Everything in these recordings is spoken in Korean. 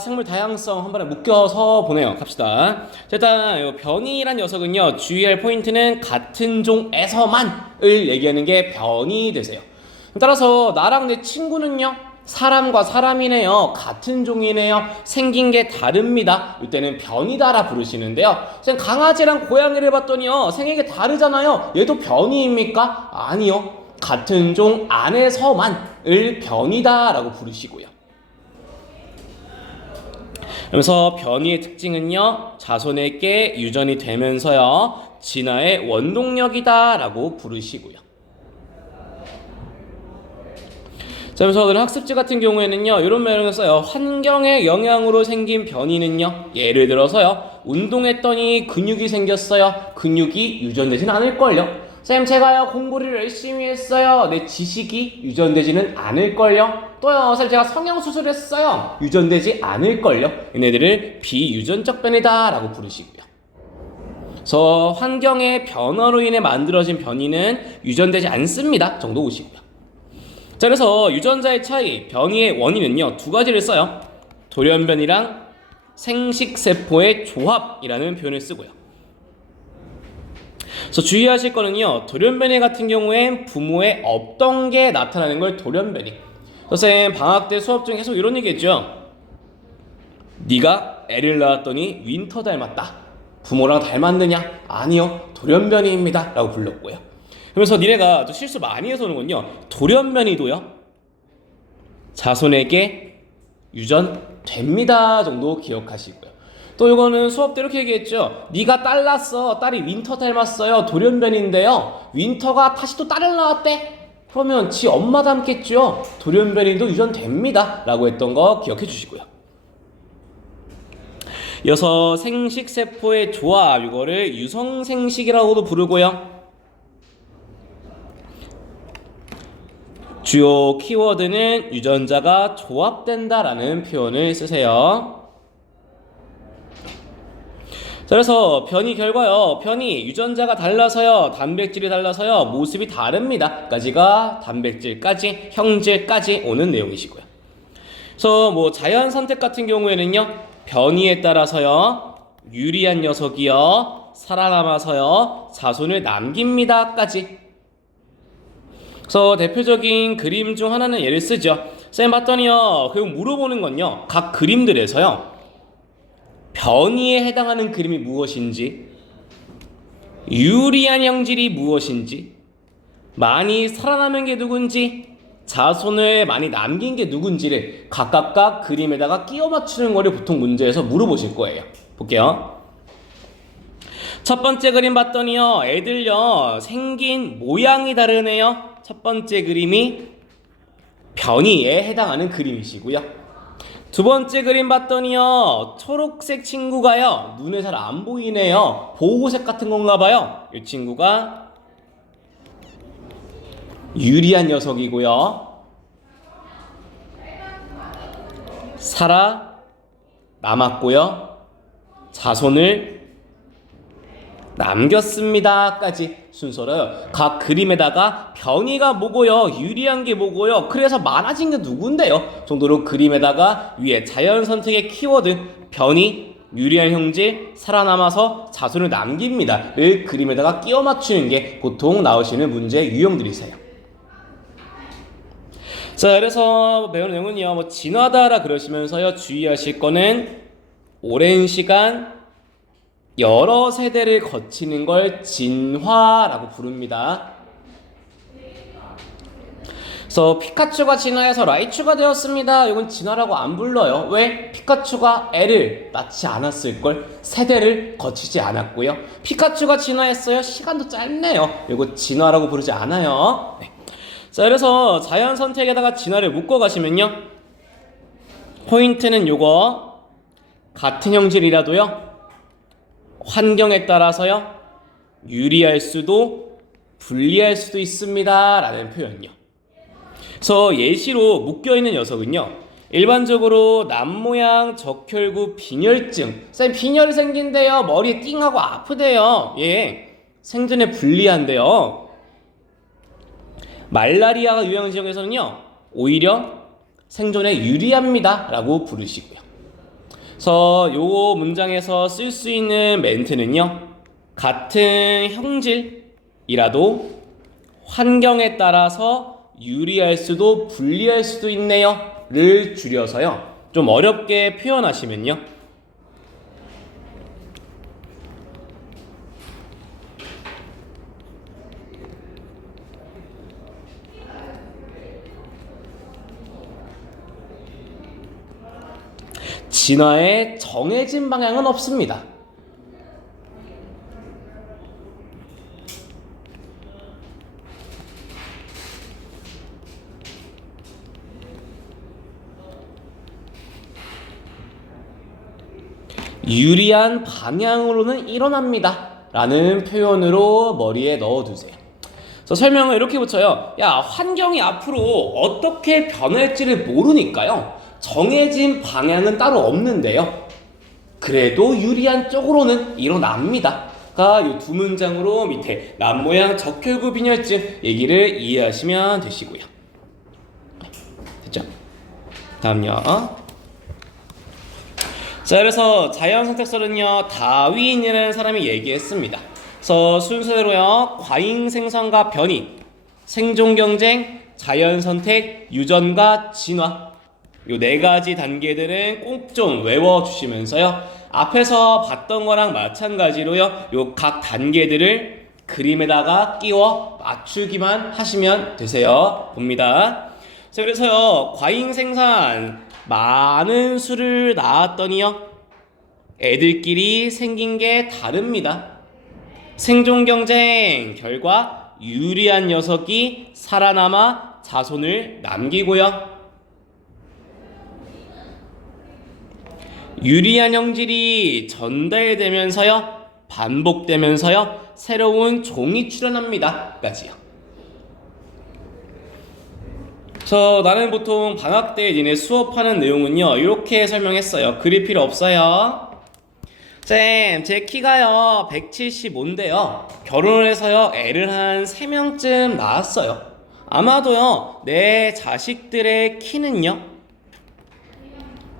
생물 다양성 한 번에 묶여서 보네요. 갑시다. 자, 일단 변이란 녀석은요, 주의할 포인트는 같은 종에서만을 얘기하는 게 변이 되세요. 따라서 나랑 내 친구는요, 사람과 사람이네요, 같은 종이네요, 생긴 게 다릅니다. 이때는 변이다라 부르시는데요. 선 강아지랑 고양이를 봤더니요, 생긴 게 다르잖아요. 얘도 변이입니까? 아니요, 같은 종 안에서만을 변이다라고 부르시고요. 그래서 변이의 특징은요, 자손에게 유전이 되면서요, 진화의 원동력이다 라고 부르시고요. 자, 그래서 오늘 학습지 같은 경우에는요, 이런 내용을 써요. 환경의 영향으로 생긴 변이는요, 예를 들어서요, 운동했더니 근육이 생겼어요. 근육이 유전되진 않을걸요. 쌤, 제가요 공부를 열심히 했어요. 내 지식이 유전되지는 않을걸요. 또요, 쌤, 제가 성형수술했어요. 유전되지 않을걸요. 얘네들을 비유전적 변이다 라고 부르시고요. 그래서 환경의 변화로 인해 만들어진 변이는 유전되지 않습니다 정도 오시고요. 자, 그래서 유전자의 차이, 변이의 원인은요, 두 가지를 써요. 돌연변이랑 생식세포의 조합이라는 표현을 쓰고요. 그래서 주의하실 거는요, 돌연변이 같은 경우엔 부모에 없던 게 나타나는 걸 돌연변이. 선생님, 방학 때 수업 중에 계속 이런 얘기 했죠. 네가 애를 낳았더니 윈터 닮았다. 부모랑 닮았느냐? 아니요, 돌연변이입니다 라고 불렀고요. 그러면서 니네가 또 실수 많이 해서 오는군요. 돌연변이도요, 자손에게 유전됩니다 정도 기억하시고요. 또 이거는 수업 때 이렇게 얘기했죠. 네가 딸 낳았어. 딸이 윈터 닮았어요. 돌연변인데요. 윈터가 다시 또 딸을 낳았대. 그러면 지 엄마 닮겠죠. 돌연변인도 유전됩니다 라고 했던 거 기억해 주시고요. 이어서 생식세포의 조합, 이거를 유성생식이라고도 부르고요. 주요 키워드는 유전자가 조합된다라는 표현을 쓰세요. 자, 그래서 변이 결과요, 변이 유전자가 달라서요, 단백질이 달라서요, 모습이 다릅니다 까지가 단백질까지, 형질까지 오는 내용이시고요. 그래서 뭐 자연 선택 같은 경우에는요, 변이에 따라서요, 유리한 녀석이요, 살아남아서요, 자손을 남깁니다 까지. 그래서 대표적인 그림 중 하나는 예를 쓰죠. 쌤 봤더니요, 그리고 물어보는 건요, 각 그림들에서요, 변이에 해당하는 그림이 무엇인지, 유리한 형질이 무엇인지, 많이 살아남은 게 누군지, 자손을 많이 남긴 게 누군지를 각각 그림에다가 끼워 맞추는 거를 보통 문제에서 물어보실 거예요. 볼게요. 첫 번째 그림 봤더니요, 애들요, 생긴 모양이 다르네요. 첫 번째 그림이 변이에 해당하는 그림이시고요. 두 번째 그림 봤더니요, 초록색 친구가요, 눈에 잘 안 보이네요. 보호색 같은 건가 봐요. 이 친구가 유리한 녀석이고요, 살아남았고요, 자손을 남겼습니다 까지 순서로 각 그림에다가 변이가 뭐고요, 유리한 게 뭐고요, 그래서 많아진 게 누군데요 정도로 그림에다가 위에 자연 선택의 키워드 변이, 유리한 형질, 살아남아서 자손을 남깁니다 를 그림에다가 끼워 맞추는 게 보통 나오시는 문제의 유형들이세요. 자, 그래서 배우는 내용은요, 뭐 진화다라 그러시면서요, 주의하실 거는 오랜 시간 여러 세대를 거치는 걸 진화라고 부릅니다. 그래서 피카츄가 진화해서 라이츄가 되었습니다. 이건 진화라고 안 불러요. 왜? 피카츄가 애를 낳지 않았을걸, 세대를 거치지 않았고요. 피카츄가 진화했어요. 시간도 짧네요. 이거 진화라고 부르지 않아요. 네. 자, 그래서 자연 선택에다가 진화를 묶어 가시면요, 포인트는 요거, 같은 형질이라도요, 환경에 따라서요, 유리할 수도 불리할 수도 있습니다 라는 표현이요. 그래서 예시로 묶여있는 녀석은요, 일반적으로 남모양 적혈구 빈혈증. 쌤, 빈혈이 생긴대요. 머리에 띵하고 아프대요. 예, 생존에 불리한데요. 말라리아가 유행하는 지역에서는요, 오히려 생존에 유리합니다 라고 부르시고요. 그래서 요 문장에서 쓸 수 있는 멘트는요, 같은 형질이라도 환경에 따라서 유리할 수도 불리할 수도 있네요 를 줄여서요, 좀 어렵게 표현하시면요, 진화의 정해진 방향은 없습니다. 유리한 방향으로는 일어납니다 라는 표현으로 머리에 넣어두세요. 그래서 설명을 이렇게 붙여요. 야, 환경이 앞으로 어떻게 변할지를 모르니까요, 정해진 방향은 따로 없는데요, 그래도 유리한 쪽으로는 일어납니다 가 이 두 문장으로 밑에 남모양 적혈구 빈혈증 얘기를 이해하시면 되시고요. 됐죠? 다음요. 자, 그래서 자연선택설은요, 다윈이라는 사람이 얘기했습니다. 그래서 순서대로요, 과잉생성과 변이, 생존경쟁, 자연선택, 유전과 진화, 요 네 가지 단계들은 꼭 좀 외워주시면서요, 앞에서 봤던 거랑 마찬가지로요, 요 각 단계들을 그림에다가 끼워 맞추기만 하시면 되세요. 봅니다. 자, 그래서요, 과잉생산 많은 수를 낳았더니요, 애들끼리 생긴 게 다릅니다. 생존경쟁 결과 유리한 녀석이 살아남아 자손을 남기고요, 유리한 형질이 전달되면서요, 반복되면서요, 새로운 종이 출현합니다 까지요. 그래서 나는 보통 방학 때 니네 수업하는 내용은요, 이렇게 설명했어요. 그릴 필요 없어요. 쌤, 제 키가요 175인데요 결혼을 해서요 애를 한 3명쯤 낳았어요. 아마도요 내 자식들의 키는요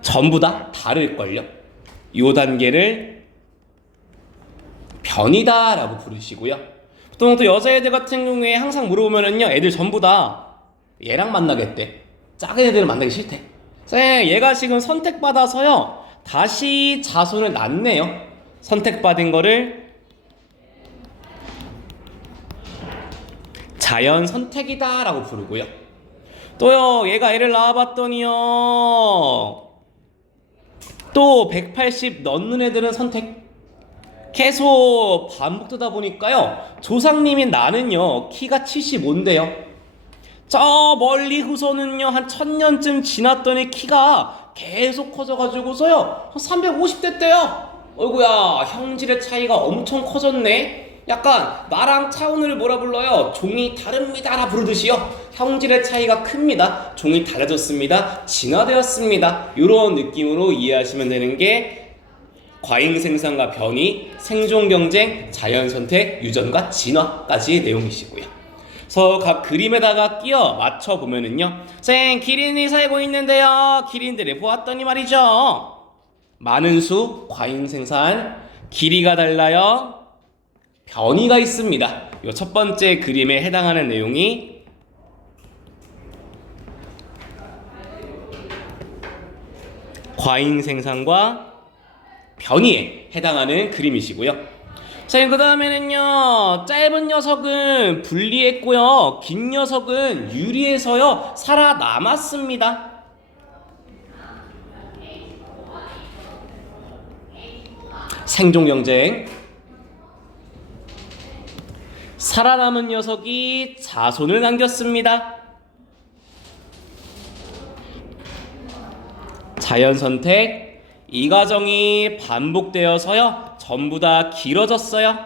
전부 다 다를걸요. 이 단계를 변이다 라고 부르시고요. 보통 또 여자애들 같은 경우에 항상 물어보면은요, 애들 전부 다 얘랑 만나겠대. 작은 애들은 만나기 싫대. 쌤, 얘가 지금 선택받아서요 다시 자손을 낳네요. 선택받은 거를 자연 선택이다 라고 부르고요. 또요, 얘가 애를 낳아봤더니요 또 180 넘는 애들은 선택. 계속 반복되다 보니까요, 조상님인 나는요 키가 75인데요 저 멀리 후손은요 한 1000년쯤 지났더니 키가 계속 커져가지고서요 350 됐대요. 어이구야, 형질의 차이가 엄청 커졌네. 약간 나랑 차은우를 뭐라 불러요? 종이 다릅니다라 부르듯이요, 형질의 차이가 큽니다. 종이 달라졌습니다. 진화되었습니다. 이런 느낌으로 이해하시면 되는 게 과잉생산과 변이, 생존경쟁, 자연선택, 유전과 진화까지의 내용이시고요. 그래서 각 그림에다가 끼워 맞춰보면은요, 쌤, 기린이 살고 있는데요, 기린들을 보았더니 말이죠, 많은 수, 과잉생산, 길이가 달라요, 변이가 있습니다. 이 첫 번째 그림에 해당하는 내용이 과잉생산과 변이에 해당하는 그림이시고요. 자, 그 다음에는요, 짧은 녀석은 분리했고요, 긴 녀석은 유리해서요 살아남았습니다. 생존경쟁, 살아남은 녀석이 자손을 남겼습니다. 자연선택, 이 과정이 반복되어서요 전부 다 길어졌어요.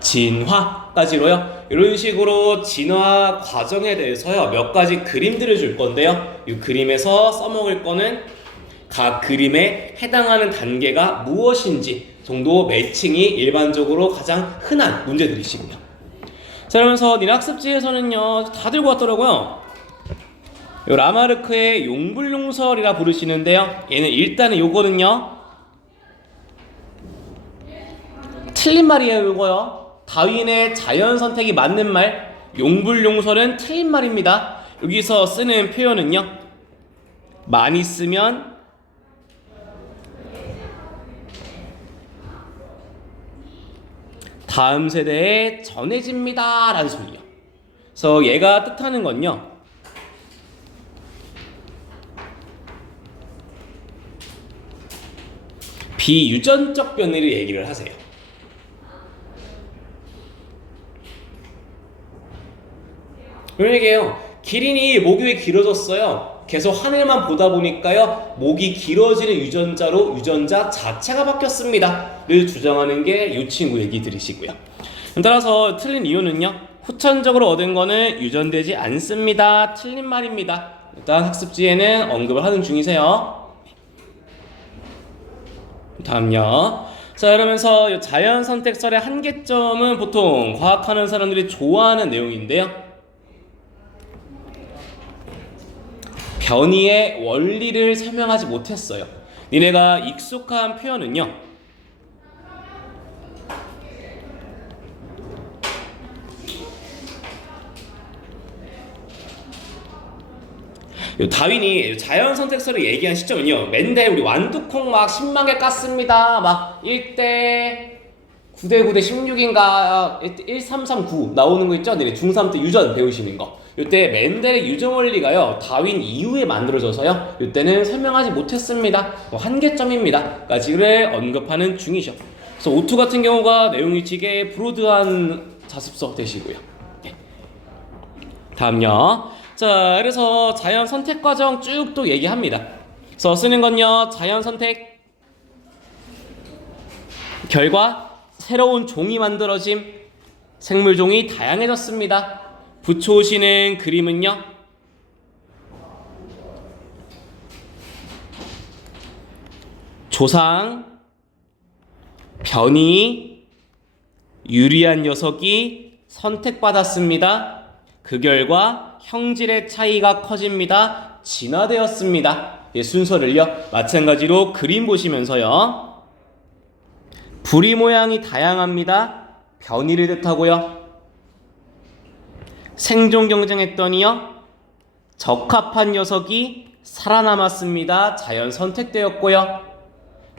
진화까지로요, 이런 식으로 진화 과정에 대해서요 몇 가지 그림들을 줄 건데요, 이 그림에서 써먹을 거는 각 그림에 해당하는 단계가 무엇인지 정도 매칭이 일반적으로 가장 흔한 문제들이시고요. 자, 그러면서 니네 학습지에서는요 다 들고 왔더라고요. 요 라마르크의 용불용설이라 부르시는데요. 얘는 일단은 요거는요. 틀린 말이에요, 요거요. 다윈의 자연 선택이 맞는 말, 용불용설은 틀린 말입니다. 여기서 쓰는 표현은요. 많이 쓰면 다음 세대에 전해집니다 라는 소리요. 그래서 얘가 뜻하는 건요. 비유전적 변이를 얘기를 하세요. 이런 얘기예요. 기린이 목이 왜 길어졌어요? 계속 하늘만 보다 보니까요. 목이 길어지는 유전자로 유전자 자체가 바뀌었습니다. 를 주장하는 게 이 친구 얘기 들으시고요. 따라서 틀린 이유는요. 후천적으로 얻은 거는 유전되지 않습니다. 틀린 말입니다. 일단 학습지에는 언급을 하는 중이세요. 다음요. 자, 그러면서 자연 선택설의 한계점은 보통 과학하는 사람들이 좋아하는 내용인데요. 변이의 원리를 설명하지 못했어요. 니네가 익숙한 표현은요. 다윈이 자연 선택설을 얘기한 시점은요. 맨날 우리 완두콩 막 10만 개 깠습니다. 막 1대 9대 9대 16인가 1339 나오는 거 있죠? 네, 중3 때 유전 배우시는 거. 이때 맨델의 유전 원리가요. 다윈 이후에 만들어져서요. 이때는 설명하지 못했습니다. 한계점입니다. 까지를 언급하는 중이죠. 그래서 O2 같은 경우가 내용이 되게 브로드한 자습서 되시고요. 네. 다음요. 자, 그래서 자연 선택 과정 쭉 또 얘기합니다. 그래서 쓰는 건요. 자연 선택 결과 새로운 종이 만들어짐, 생물종이 다양해졌습니다. 붙여오시는 그림은요. 조상, 변이, 유리한 녀석이 선택받았습니다. 그 결과 형질의 차이가 커집니다. 진화되었습니다. 예, 순서를요. 마찬가지로 그림 보시면서요. 부리 모양이 다양합니다. 변이를 뜻하고요. 생존 경쟁했더니요. 적합한 녀석이 살아남았습니다. 자연 선택되었고요.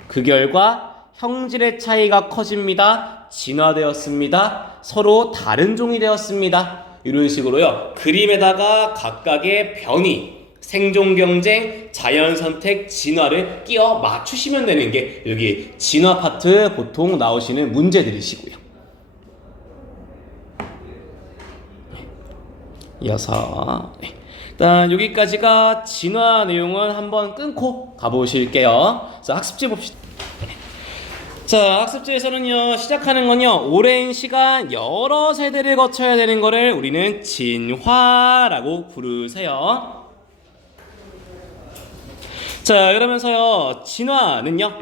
그 결과 형질의 차이가 커집니다. 진화되었습니다. 서로 다른 종이 되었습니다. 이런 식으로요. 그림에다가 각각의 변이, 생존 경쟁, 자연 선택, 진화를 끼워 맞추시면 되는 게 여기 진화 파트 보통 나오시는 문제들이시고요. 이어서 일단 여기까지가 진화 내용은 한번 끊고 가보실게요. 자, 학습지 봅시다. 자, 학습지에서는요, 시작하는 건요, 오랜 시간 여러 세대를 거쳐야 되는 거를 우리는 진화라고 부르세요. 자, 그러면서요, 진화는요,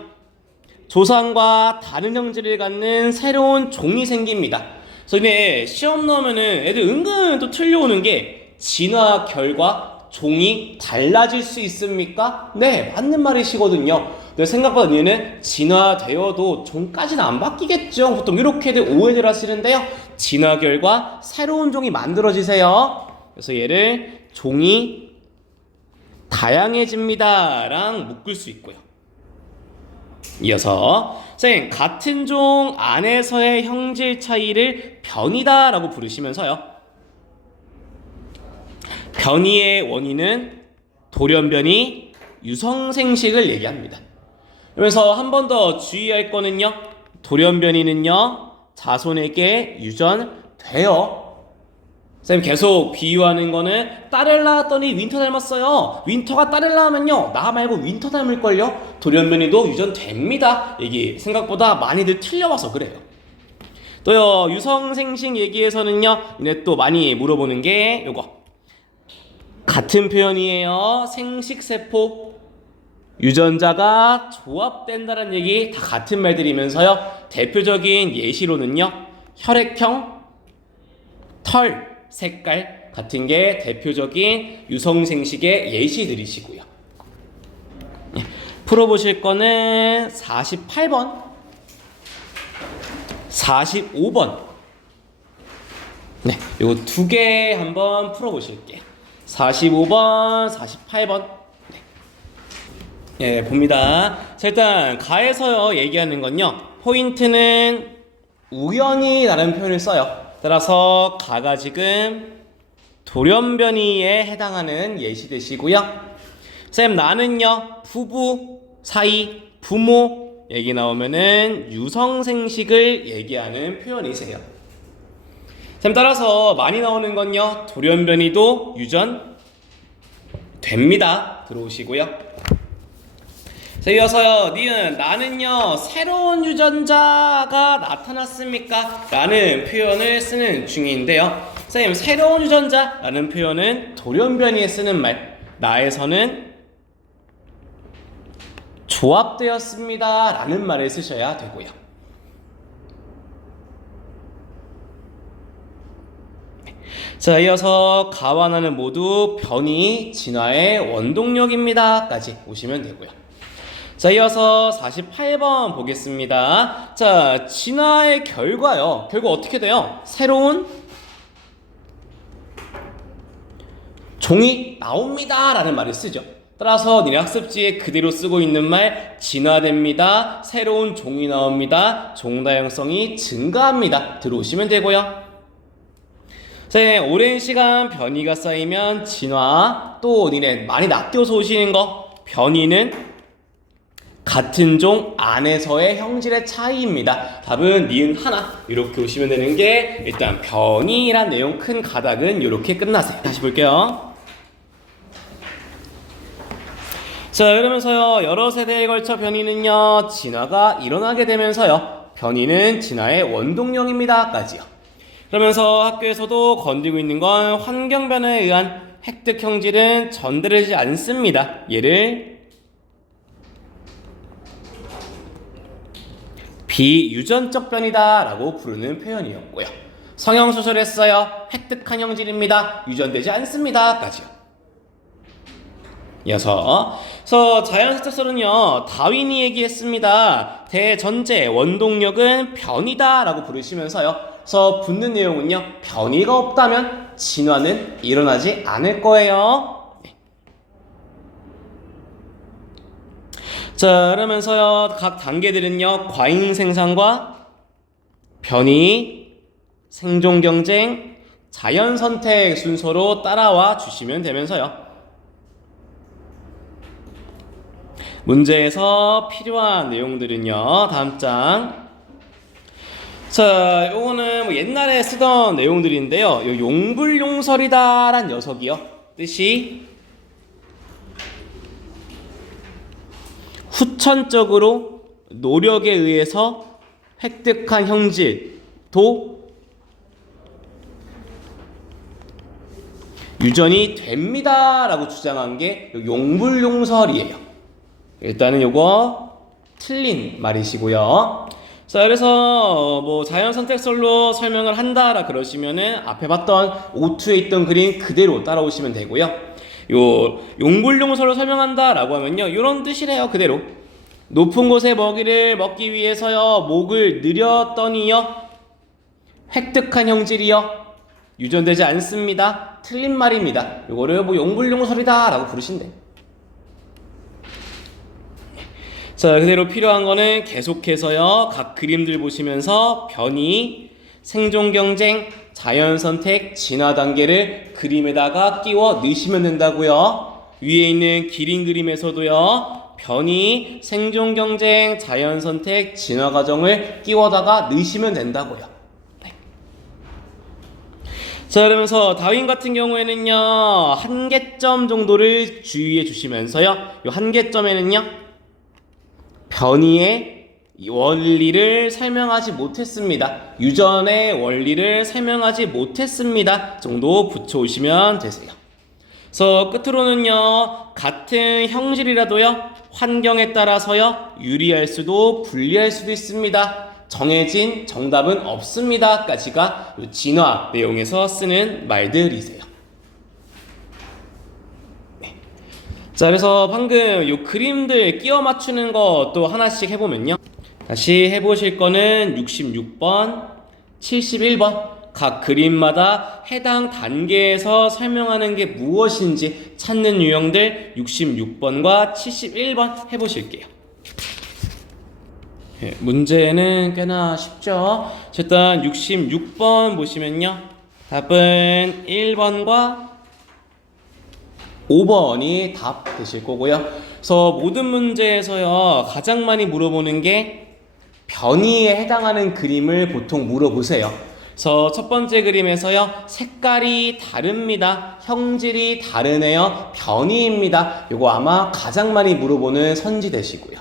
조상과 다른 형질을 갖는 새로운 종이 생깁니다. 그래서 이제 시험 나오면은 애들 은근 또 틀려오는 게 진화 결과 종이 달라질 수 있습니까? 네, 맞는 말이시거든요. 근데 생각보다 얘는 진화되어도 종까지는 안 바뀌겠죠. 보통 이렇게들 오해를 하시는데요. 진화 결과 새로운 종이 만들어지세요. 그래서 얘를 종이 다양해집니다 랑 묶을 수 있고요. 이어서 선생님, 같은 종 안에서의 형질 차이를 변이다 라고 부르시면서요, 변이의 원인은 돌연변이, 유성생식을 얘기합니다. 그래서 한 번 더 주의할 거는요, 돌연변이는요 자손에게 유전되어, 선생님 계속 비유하는 거는 딸을 낳았더니 윈터 닮았어요. 윈터가 딸을 낳으면요 나 말고 윈터 닮을걸요. 돌연변이도 유전됩니다. 얘기 생각보다 많이들 틀려와서 그래요. 또요, 유성생식 얘기에서는요, 이제 또 많이 물어보는 게 요거 같은 표현이에요. 생식세포 유전자가 조합된다는 얘기 다 같은 말들이면서요, 대표적인 예시로는요, 혈액형, 털 색깔 같은 게 대표적인 유성생식의 예시들이시고요. 풀어보실 거는 48번, 45번. 네, 요거 두 개 한번 풀어보실게요. 45번, 48번. 예, 봅니다. 자, 일단 가에서요 얘기하는 건요, 포인트는 우연히 라는 표현을 써요. 따라서 가가 지금 돌연변이에 해당하는 예시 되시고요. 쌤, 나는요 부부 사이, 부모 얘기 나오면은 유성생식을 얘기하는 표현이세요. 쌤, 따라서 많이 나오는 건요 돌연변이도 유전됩니다. 들어오시고요. 자, 이어서요, 니은 나는요 새로운 유전자가 나타났습니까? 라는 표현을 쓰는 중인데요. 선생님, 새로운 유전자 라는 표현은 돌연변이에 쓰는 말, 나에서는 조합되었습니다 라는 말을 쓰셔야 되고요. 자, 이어서 가와 나는 모두 변이 진화의 원동력입니다 까지 오시면 되고요. 자, 이어서 48번 보겠습니다. 자, 진화의 결과요. 결과 어떻게 돼요? 새로운 종이 나옵니다 라는 말을 쓰죠. 따라서 니네 학습지에 그대로 쓰고 있는 말, 진화됩니다, 새로운 종이 나옵니다, 종 다양성이 증가합니다 들어오시면 되고요. 자, 오랜 시간 변이가 쌓이면 진화, 또 니네 많이 낚여서 오시는 거, 변이는 같은 종 안에서의 형질의 차이입니다. 답은 니은 하나. 이렇게 오시면 되는 게, 일단 변이란 내용 큰 가닥은 이렇게 끝나세요. 다시 볼게요. 자, 그러면서요, 여러 세대에 걸쳐 변이는요 진화가 일어나게 되면서요 변이는 진화의 원동력입니다 까지요. 그러면서 학교에서도 건드리고 있는 건 환경 변화에 의한 획득 형질은 전달되지 않습니다. 얘를 비유전적 변이다 라고 부르는 표현이었고요. 성형수술했어요, 획득한 형질입니다, 유전되지 않습니다 까지요. 이어서 자연스탁설은요 다윈이 얘기했습니다. 대전제 원동력은 변이다 라고 부르시면서요, 그래서 붙는 내용은요, 변이가 없다면 진화는 일어나지 않을 거예요. 자, 그러면서요 각 단계들은요 과잉 생산과 변이, 생존 경쟁, 자연 선택 순서로 따라와 주시면 되면서요, 문제에서 필요한 내용들은요 다음 장. 자, 요거는 뭐 옛날에 쓰던 내용들인데요, 요 용불용설이다 란 녀석이요, 뜻이 후천적으로 노력에 의해서 획득한 형질도 유전이 됩니다 라고 주장한 게 용불용설이에요. 일단은 요거 틀린 말이시고요. 자, 그래서 뭐 자연선택설로 설명을 한다라 그러시면은 앞에 봤던 O2에 있던 그림 그대로 따라오시면 되고요. 요 용불용설로 설명한다 라고 하면요 요런 뜻이래요. 그대로 높은 곳의 먹이를 먹기 위해서요 목을 늘렸더니요 획득한 형질이요 유전되지 않습니다. 틀린 말입니다. 요거를 뭐 용불용설이다 라고 부르신대. 자, 그대로 필요한 거는 계속해서요 각 그림들 보시면서 변이, 생존 경쟁, 자연 선택, 진화 단계를 그림에다가 끼워 넣으시면 된다고요. 위에 있는 기린 그림에서도요 변이, 생존 경쟁, 자연 선택, 진화 과정을 끼워다가 넣으시면 된다고요. 네. 자, 그러면서 다윈 같은 경우에는요 한계점 정도를 주의해 주시면서요, 요 한계점에는요 변이의 원리를 설명하지 못했습니다, 유전의 원리를 설명하지 못했습니다 정도 붙여오시면 되세요. 그래서 끝으로는요 같은 형질이라도요 환경에 따라서요 유리할 수도 불리할 수도 있습니다. 정해진 정답은 없습니다 까지가 진화 내용에서 쓰는 말들이세요. 자, 그래서 방금 요 그림들 끼워 맞추는 거 또 하나씩 해보면요. 다시 해보실 거는 66번, 71번. 각 그림마다 해당 단계에서 설명하는 게 무엇인지 찾는 유형들 66번과 71번 해보실게요. 예, 문제는 꽤나 쉽죠. 일단 66번 보시면요. 답은 1번과 5번이 답 되실 거고요. 그래서 모든 문제에서요, 가장 많이 물어보는 게 변이에 해당하는 그림을 보통 물어보세요. 그래서 첫 번째 그림에서요, 색깔이 다릅니다. 형질이 다르네요. 변이입니다. 이거 아마 가장 많이 물어보는 선지 되시고요.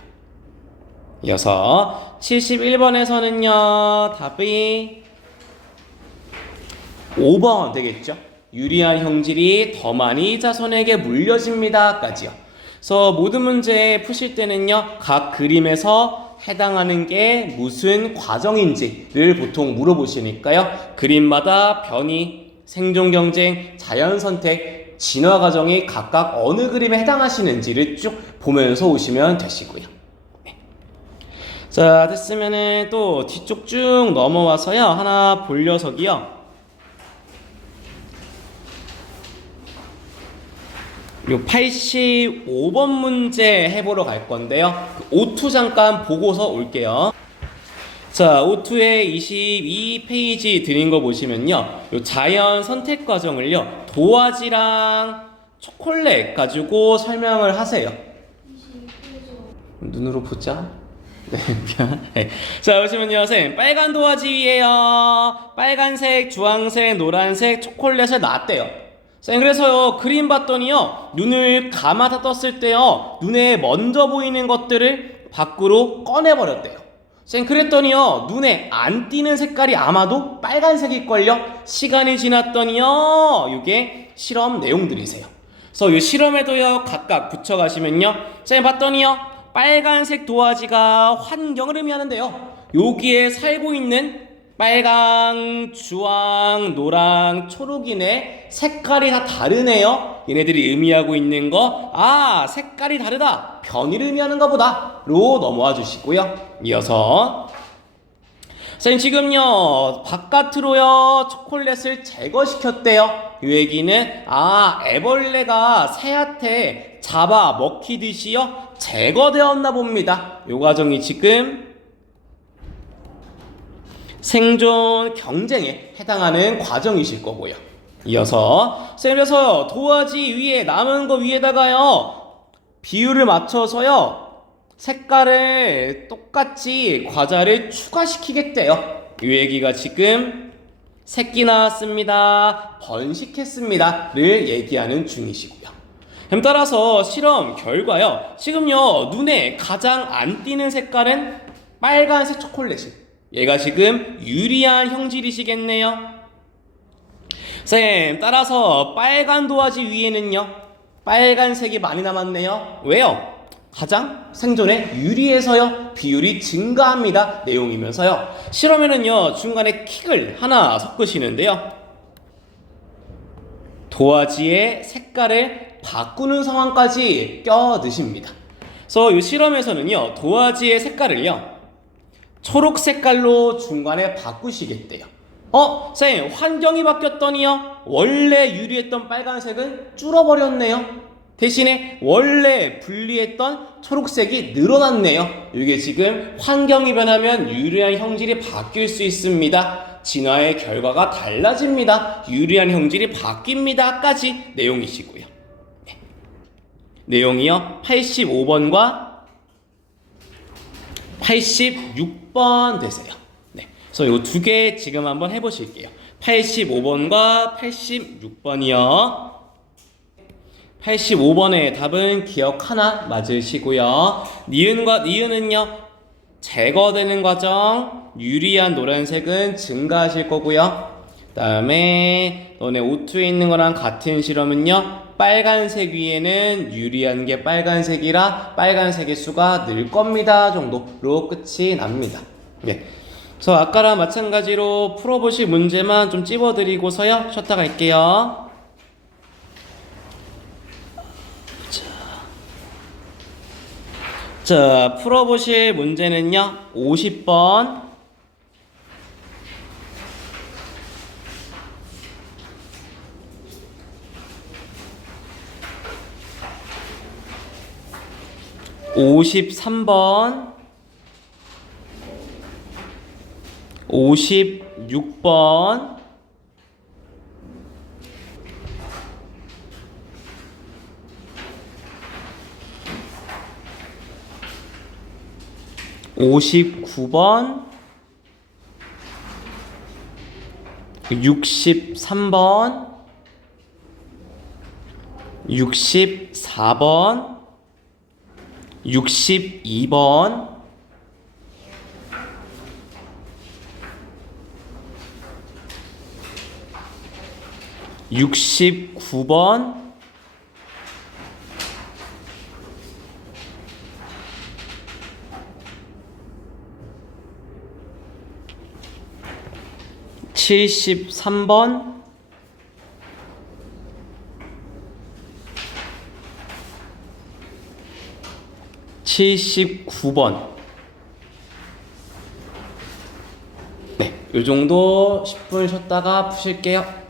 이어서 71번에서는요, 답이 5번 되겠죠. 유리한 형질이 더 많이 자손에게 물려집니다. 까지요. 그래서 모든 문제 푸실 때는요, 각 그림에서 해당하는 게 무슨 과정인지를 보통 물어보시니까요. 그림마다 변이, 생존 경쟁, 자연 선택, 진화 과정이 각각 어느 그림에 해당하시는지를 쭉 보면서 오시면 되시고요. 네. 자, 됐으면은 또 뒤쪽 쭉 넘어와서요. 하나 볼 녀석이요. 요 85번 문제 해보러 갈 건데요. O2 잠깐 보고서 올게요. 자, O2의 22페이지 드린 거 보시면요. 요 자연 선택 과정을요, 도화지랑 초콜릿 가지고 설명을 하세요. 눈으로 보자. 네, 미안. 네. 자, 보시면요, 선생님, 빨간 도화지 위에요, 빨간색, 주황색, 노란색, 초콜릿을 놨대요. 그래서요, 그림 봤더니요, 눈을 감아다 떴을 때요, 눈에 먼저 보이는 것들을 밖으로 꺼내버렸대요. 그랬더니요, 눈에 안 띄는 색깔이 아마도 빨간색일걸요. 시간이 지났더니요, 이게 실험 내용들이세요. 그래서 이 실험에도요, 각각 붙여가시면요, 봤더니요, 빨간색 도화지가 환경을 의미하는데요, 여기에 살고 있는 빨강, 주황, 노랑, 초록이네, 색깔이 다 다르네요. 얘네들이 의미하고 있는 거, 아, 색깔이 다르다, 변이를 의미하는가 보다 로 넘어와 주시고요. 이어서 선생님, 지금요 바깥으로요 초콜릿을 제거시켰대요. 이 얘기는 애벌레가 새한테 잡아 먹히듯이요 제거되었나 봅니다. 이 과정이 지금 생존 경쟁에 해당하는 과정이실 거고요. 이어서 그래서 도화지 위에 남은 거 위에다가요 비율을 맞춰서요 색깔을 똑같이 과자를 추가시키겠대요. 이 얘기가 지금 새끼 나왔습니다, 번식했습니다를 얘기하는 중이시고요. 따라서 실험 결과요, 지금요 눈에 가장 안 띄는 색깔은 빨간색 초콜릿이, 얘가 지금 유리한 형질이시겠네요. 쌤, 따라서 빨간 도화지 위에는요 빨간색이 많이 남았네요. 왜요? 가장 생존에 유리해서요 비율이 증가합니다 내용이면서요, 실험에는요 중간에 킥을 하나 섞으시는데요, 도화지의 색깔을 바꾸는 상황까지 껴드십니다. 그래서 이 실험에서는요 도화지의 색깔을요 초록 색깔로 중간에 바꾸시겠대요. 선생님, 환경이 바뀌었더니요 원래 유리했던 빨간색은 줄어버렸네요. 대신에 원래 분리했던 초록색이 늘어났네요. 이게 지금 환경이 변하면 유리한 형질이 바뀔 수 있습니다. 진화의 결과가 달라집니다. 유리한 형질이 바뀝니다 까지 내용이시고요. 네. 내용이요 85번과 86번 되세요. 네. 그래서 이 두 개 지금 한번 해보실게요. 85번과 86번이요. 85번의 답은 기억 하나 맞으시고요. 니은은요 제거되는 과정, 유리한 노란색은 증가하실 거고요. 그 다음에 너네 O2에 있는 거랑 같은 실험은요 빨간색 위에는 유리한 게 빨간색이라 빨간색의 수가 늘 겁니다 정도로 끝이 납니다. 네. 그래서 아까랑 마찬가지로 풀어보실 문제만 좀 찝어드리고서요 쉬었다 갈게요. 자. 자, 풀어보실 문제는요. 50번, 53번, 56번, 59번, 63번, 64번, 62번, 69번, 73번, 79번. 네, 요 정도 10분 쉬었다가 푸실게요.